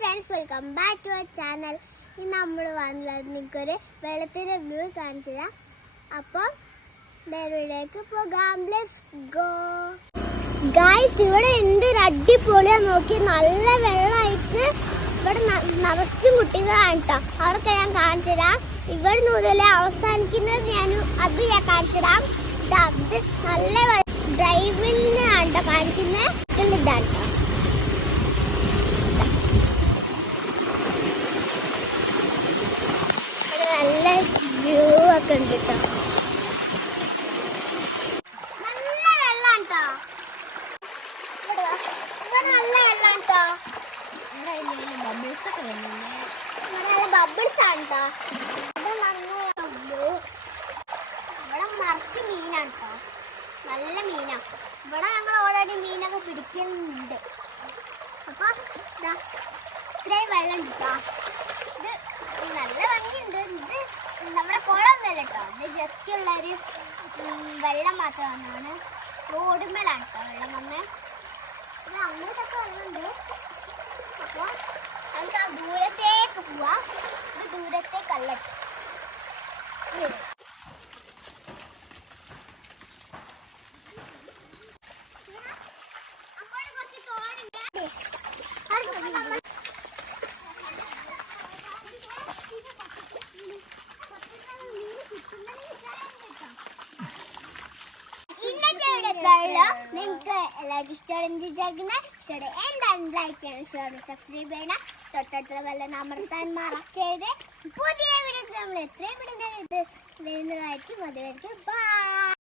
Friends, welcome back to our channel. ഇന്ന് നമ്മൾ വന്നത് നിങ്ങൾക്കൊരു വെള്ളത്തിൻ്റെ വ്യൂ കാണിച്ചു തരാം. അപ്പം വീഡിയോയിലേക്ക് പോകാം. Let's go. ഗായ്സ്, ഇവിടെ എന്തൊരു അടിപൊളിയാണ്. നോക്കി, നല്ല വെള്ളമായിട്ട് ഇവിടെ നിറച്ചും കുട്ടികളാണ് കേട്ടോ. അവർക്ക് ഞാൻ കാണിച്ചു തരാം. ഇവിടെ മുതലേ അവസാനിക്കുന്നത് ഞാൻ കാണിച്ചു തരാം. ഇത് നല്ല ഡ്രൈവിനാണ് കേട്ടോ കാണിക്കുന്നത്. ഇതാണ് കേട്ടോ. നല്ല വ്യൂ ഒക്കെ ഉണ്ട് കേട്ടോ. നല്ല വെള്ളം കേട്ടോ. ഇവിടെ നല്ല വെള്ളം കേട്ടോ. ബബിൾസ് ഒക്കെ വരുന്നുണ്ട്. നല്ല ബബിൾസ് ആണ് കേട്ടോ. ഇവിടെ നിറച്ച് മീനാണ് കേട്ടോ. നല്ല മീനാണ്. ഇവിടെ ഞങ്ങൾ ഓൾറെഡി മീനൊക്കെ പിടിക്കുന്നുണ്ട്. അപ്പൊ ഇത്രയും വെള്ളം ഉണ്ട് കേട്ടോ. ഇത് നല്ല ഭംഗിയുണ്ട്. ഇത് നമ്മുടെ കുളമൊന്നുമല്ല കേട്ടോ. ഇത് ജസ്റ്റ് ഉള്ളൊരു വെള്ളം മാത്രമാണ്. റോഡുമേലാണ് കേട്ടോ വെള്ളം വന്ന്. പിന്നെ അങ്ങോട്ടൊക്കെ വെള്ളമുണ്ട്. അപ്പോൾ നമുക്ക് ദൂരത്തേക്ക് പോവാം. ഇത് ദൂരത്തേക്കല്ല. നിങ്ങൾക്ക് എല്ലാവർക്കും ഇഷ്ടമാണ്. എന്താണ് ലൈക്ക് ചെയ്യണം, ഷെയർ സബ്സ്ക്രൈബ് ചെയ്യണം. തൊട്ടടുത്തുള്ള ബെൽ അമർത്താൻ മറക്കരുത്. പുതിയ വീഡിയോസ് നമ്മൾ എത്രയും വീഡിയോ വരുന്നതായിരിക്കും. അതുവരെയ്ക്കും ബൈ.